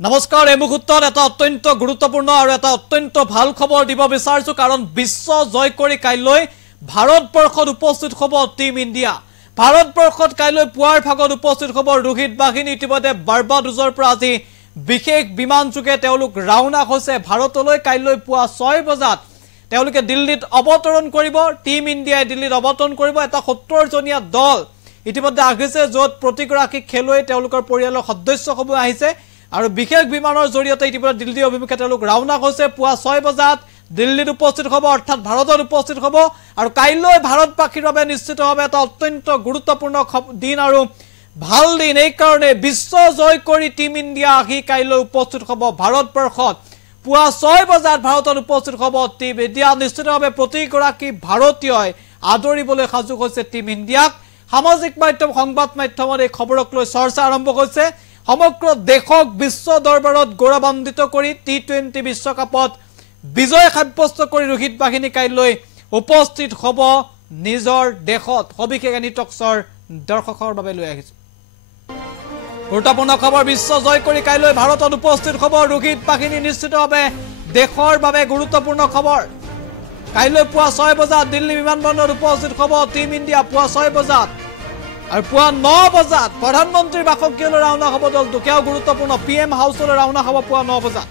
নমস্কাৰ এই মুহূৰ্তত এটা অত্যন্ত গুৰুত্বপূৰ্ণ আৰু এটা অত্যন্ত ভাল খবৰ দিব বিচাৰিছো কাৰণ বিশ্ব জয় কৰি কাইলৈ ভাৰতবৰ্ষত উপস্থিত হ'ব টিম ইণ্ডিয়া ভাৰতবৰ্ষত কাইলৈ পুৱাৰ ভাগত উপস্থিত হ'ব ৰোহিত বাহিনী ইতিমধ্যে বাৰ্বাডোজৰ পৰা আজি বিশেষ বিমান যোগে তেওঁলোক ৰাওনা হৈছে ভাৰতলৈ কাইলৈ পুৱা 6 বজাত তেওঁলোকে দিল্লীত অৱতৰণ কৰিব টিম ইণ্ডিয়াই দিল্লীত অৱতৰণ কৰিব এটা 70 জনীয়া দল ইতিমধ্যে আহিছে য'ত প্ৰতিগৰাকী খেলুৱৈ তেওঁলোকৰ পৰিয়ালৰ সদস্যসমূহ আহিছে আৰু বিশেষ বিমানৰ জৰিয়তে ইতিমধ্যে দিল্লী অভিমুখে তেওঁলোক ৰাওনা হৈছে পুৱা 6 বজাত দিল্লীত উপস্থিত হ'ব অৰ্থাৎ ভাৰতত উপস্থিত হ'ব আৰু কাইলৈ ভাৰতবাসীৰ বাবে নিশ্চিতভাৱে এটা অত্যন্ত গুৰুত্বপূৰ্ণ দিন আৰু ভাল দিন এই কাৰণে বিশ্ব জয় কৰি টিম ইণ্ডিয়া আহি কাইলৈ উপস্থিত হ'ব ভাৰতবৰ্ষত পুৱা 6 বজাত ভাৰতত উপস্থিত হ'ব টিম ইণ্ডিয়া নিশ্চিতভাৱে প্ৰতিগৰাকী ভাৰতীয়ই আদৰিবলৈ সাজু হৈছে টিম ইণ্ডিয়াক সামাজিক মাধ্যম সংবাদ মাধ্যমত এই খবৰক লৈ চৰ্চা আৰম্ভ হৈছে সমগ্ৰ দেশক বিশ্ব দৰবাৰত গৌৰৱান্বিত কৰি টি20 বিশ্বকাপত বিজয় সাব্যস্ত কৰি ৰোহিত বাহিনী কাইলৈ উপস্থিত হ'ব নিজৰ দেশত সবিশেষ নিটক্সৰ দৰ্শকৰ বাবে লৈ আহিছো গুৰুত্বপূৰ্ণ খবৰ বিশ্ব জয় কৰি কাইলৈ ভাৰতত উপস্থিত হ'ব ৰোহিত বাহিনী নিশ্চিতভাৱে দেশৰ বাবে গুৰুত্বপূৰ্ণ খবৰ কাইলৈ পুৱা 6 বজাত দিল্লী বিমানবন্দৰত উপস্থিত হ'ব টিম ইণ্ডিয়া পুৱা 6 বজাত আৰু পুৱা 9 বজাত প্ৰধানমন্ত্ৰীৰ বাসগৃহলৈ ৰাওনা হ'ব দলটো কেও গুৰুত্বপূৰ্ণ পিএম হাউচলৈ ৰাওনা হ'ব পুৱা 9 বজাত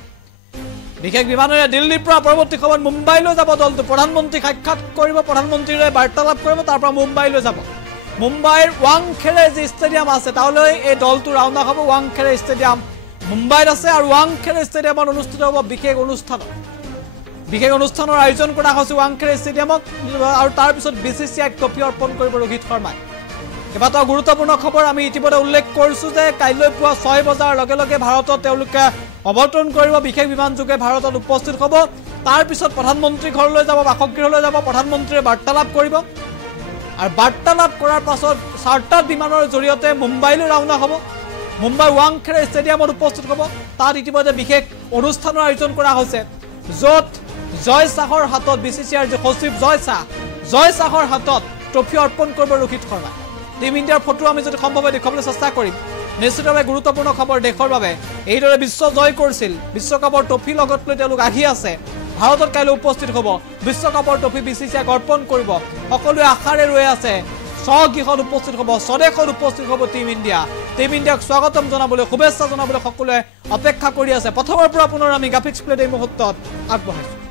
বিশেষ বিমানেৰে দিল্লীৰ পৰা পৰৱৰ্তী সময়ত মুম্বাইলৈ যাব দলটো প্ৰধানমন্ত্ৰীক সাক্ষাৎ কৰিব প্ৰধানমন্ত্ৰীৰে বাৰ্তালাপ কৰিব তাৰ পৰা মুম্বাইলৈ যাব মুম্বাইৰ ৱাংখেড়ে যি ষ্টেডিয়াম আছে তালৈ এই দলটো ৰাওনা হ'ব ৱাংখেড়ে ষ্টেডিয়াম মুম্বাইত আছে আৰু ৱাংখেড়ে ষ্টেডিয়ামত অনুষ্ঠিত হ'ব বিশেষ অনুষ্ঠানৰ আয়োজন কৰা হৈছে ৱাংখেড়ে ষ্টেডিয়ামত আৰু তাৰ পিছত বিসিসিআইক ট্ৰফি অৰ্পণ কৰিব ৰোহিত শৰ্মাই কেইবাটাও গুৰুত্বপূৰ্ণ খবৰ আমি ইতিমধ্যে উল্লেখ কৰিছোঁ যে কাইলৈ পুৱা 6 বজাৰ লগে লগে ভাৰতত তেওঁলোকে অৱতৰণ কৰিব বিশেষ বিমান যোগে ভাৰতত উপস্থিত হ'ব তাৰ পিছত প্ৰধানমন্ত্ৰী ঘৰলৈ যাব বাসগৃহলৈ যাব প্ৰধানমন্ত্ৰীয়ে বাৰ্তালাপ কৰিব আৰু বাৰ্তালাপ কৰাৰ পাছত চাৰ্টাৰ বিমানৰ জৰিয়তে মুম্বাইলৈ ৰাওনা হ'ব মুম্বাই ৱাংখেড়ে ষ্টেডিয়ামত উপস্থিত হ'ব তাত ইতিমধ্যে বিশেষ অনুষ্ঠানৰ আয়োজন কৰা হৈছে য'ত জয় শাহৰ হাতত বিসিসিআইৰ যে সচিব জয় শাহৰ হাতত ট্ৰফি অৰ্পণ কৰিব ৰোহিত শৰ্মা টিম ইণ্ডিয়াৰ ফটো আমি যদি সম্ভৱ হয় দেখাবলৈ চেষ্টা কৰিম নিশ্চিতভাৱে গুৰুত্বপূৰ্ণ খবৰ দেশৰ বাবে এইদৰে বিশ্ব জয় কৰিছিল বিশ্বকাপৰ ট্ৰফি লগত লৈ তেওঁলোক আহি আছে ভাৰতত কাইলৈ উপস্থিত হ'ব বিশ্বকাপৰ ট্ৰফি বিসিসিআইক অৰ্পণ কৰিব সকলোৱে আশাৰে ৰৈ আছে স্বগৃহত উপস্থিত হ'ব স্বদেশত উপস্থিত হ'ব টিম ইণ্ডিয়াক স্বাগতম জনাবলৈ শুভেচ্ছা জনাবলৈ সকলোৱে অপেক্ষা কৰি আছে প্ৰথমৰ পৰা পুনৰ আমি গ্ৰাফিক্স প্লেট এই মুহূৰ্তত আগবঢ়াইছোঁ